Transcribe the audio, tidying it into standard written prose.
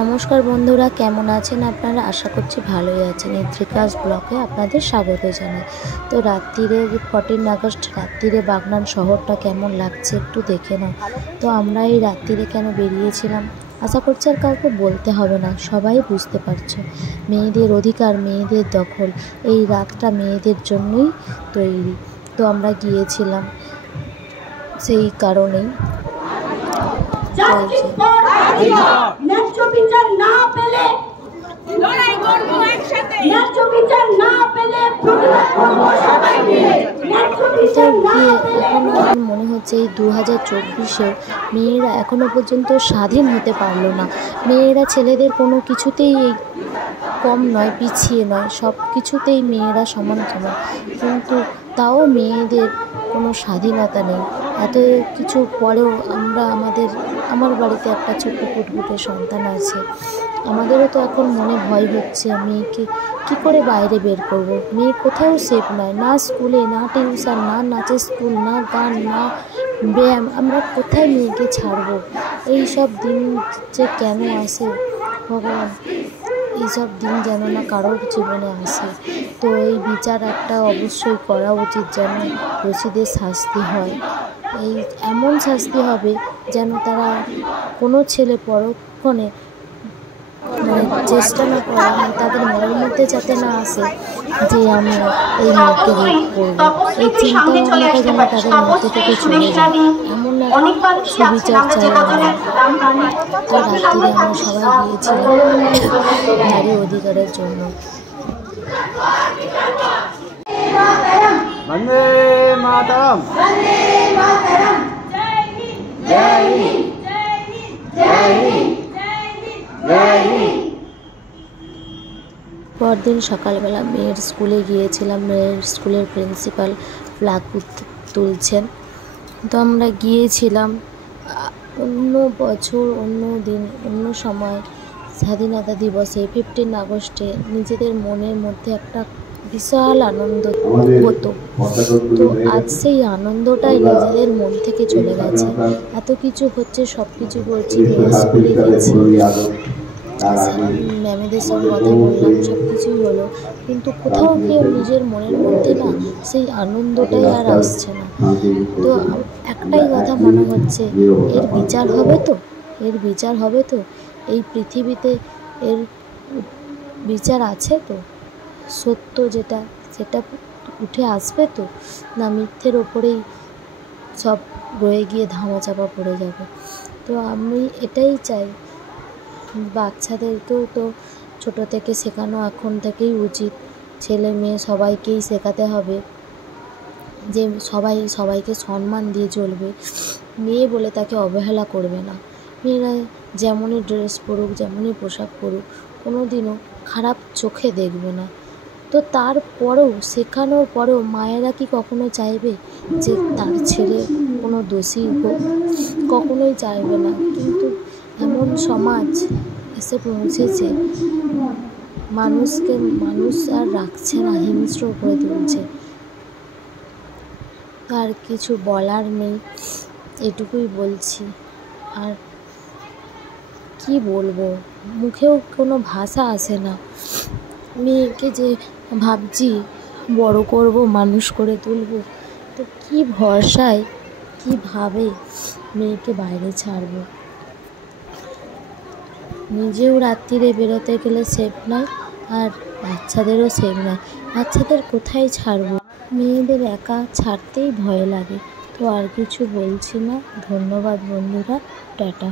নমস্কার বন্ধুরা, কেমন আছেন আপনারা? আশা করছি ভালোই আছেন। ইদ্রিকাস ব্লগে আপনাদের স্বাগত জানাই। তো রাত্রিরে 14 আগস্ট রাত্রিরে বাগনান শহরটা কেমন লাগছে একটু দেখে নাও। তো আমরা এই রাত্রিরে কেন বেরিয়েছিলাম আশা করছি আর কাউকে বলতে হবে না, সবাই বুঝতে পারছো। মেয়েদের অধিকার, মেয়েদের দখল, এই রাতটা মেয়েদের জন্যই তৈরি। তো আমরা গিয়েছিলাম সেই কারণেই। এখন মনে হচ্ছে এই 2024-এ মেয়েরা এখনো পর্যন্ত স্বাধীন হতে পারলো না। মেয়েরা ছেলেদের কোনো কিছুতেই কম নয়, পিছিয়ে নয়, সব কিছুতেই মেয়েরা সমান সমান, কিন্তু তাও মেয়েদের কোনো স্বাধীনতা নেই। এত কিছু পরেও আমার বাড়িতে একটা ছোট্ট ফুটফুটে সন্তান আছে। আমাদেরও তো এখন মনে ভয় হচ্ছে, মেয়েকে কী করে বাইরে বের করব। মেয়ে কোথাও সেফ নয়, না স্কুলে, না টিউশন, না নাচের স্কুল, না গান, না ব্যায়াম। আমরা কোথায় মেয়েকে ছাড়বো? এই সব দিন যে কেন আসে ভগবান, এইসব দিন যেন না কারোর জীবনে আসে। তো এই বিচার একটা অবশ্যই করা উচিত, যেন দোষীদের শাস্তি হয়। এই এমন শাস্তি হবে যেন তারা কোনো ছেলে পরক্ষণে চেষ্টা না করে, তাদের মনের মধ্যে যাতে না আসে যে আমি এই মেয়েকে রেপ করবো। এই চিন্তা ভাবনাটা যেন তাদের মধ্যে থেকে চলে যায়, এমন একটা সুবিচার চাই আমরা। তো রাত্রিরে আমরা সবাই গিয়েছিলাম নারী অধিকারের জন্য। বন্দে মাতরম, বন্দে মাতরম, জয় হিন্দ, জয় হিন্দ, জয় হিন্দ, জয় হিন্দ। পরদিন সকালবেলা মেয়ের স্কুলে গিয়েছিলাম। মেয়ের স্কুলের প্রিন্সিপাল ফ্ল্যাগ তুলছেন। তো আমরা গিয়েছিলাম। অন্য বছর, অন্য দিন, অন্য সময় স্বাধীনতা দিবসে 15 আগস্টে নিজেদের মনের মধ্যে একটা বিশাল আনন্দ হতো। তো আজ সেই আনন্দটাই নিজেদের মন থেকে চলে গেছে। এত কিছু হচ্ছে, সব কিছু করছি, স্কুলে গেছি, ম্যামেদের সঙ্গে কথা বললাম, সব কিছুই হলো, কিন্তু কোথাও কেউ নিজের মনের মধ্যে না সেই আনন্দটাই আর আসছে না। তো একটাই কথা মনে হচ্ছে, এর বিচার হবে তো, এর বিচার হবে তো, এই পৃথিবীতে এর বিচার আছে তো, সত্য যেটা সেটা উঠে আসবে তো, না মিথ্যের ওপরেই সব রয়ে গিয়ে ধামাচাপা পড়ে যাবে। তো আমি এটাই চাই, বাচ্চাদেরকেও তো ছোটো থেকে শেখানো এখন থেকেই উচিত। ছেলে মেয়ে সবাইকেই শেখাতে হবে যে সবাইকে সম্মান দিয়ে চলবে, মেয়ে বলে তাকে অবহেলা করবে না। মেয়েরা যেমনই ড্রেস পরুক, যেমনই পোশাক পরুক, কোনো দিনও খারাপ চোখে দেখবে না। তো তারপরেও, শেখানোর পরেও মায়েরা কি কখনো চাইবে যে তার ছেলে কোনো দোষী হোক? কখনোই চাইবে না। কিন্তু এমন সমাজ এসে পৌঁছেছে, মানুষ আর রাখছে না, হিংস্র করে তুলছে। আর কিছু বলার নেই, এটুকুই বলছি। আর কি বলবো, মুখেও কোনো ভাষা আসে না। মেয়েকে যে ভাবছি বড় করব, মানুষ করে তুলব, তো কি ভরসায়, কীভাবে মেয়েকে বাইরে ছাড়বো? নিজেও রাত্রিরে বেরোতে গেলে সেফ নয়, আর বাচ্চাদেরও সেফ নয়। বাচ্চাদের কোথায় ছাড়বো? মেয়েদের একা ছাড়তেই ভয় লাগে। তো আর কিছু বলছি না। ধন্যবাদ বন্ধুরা, টাটা।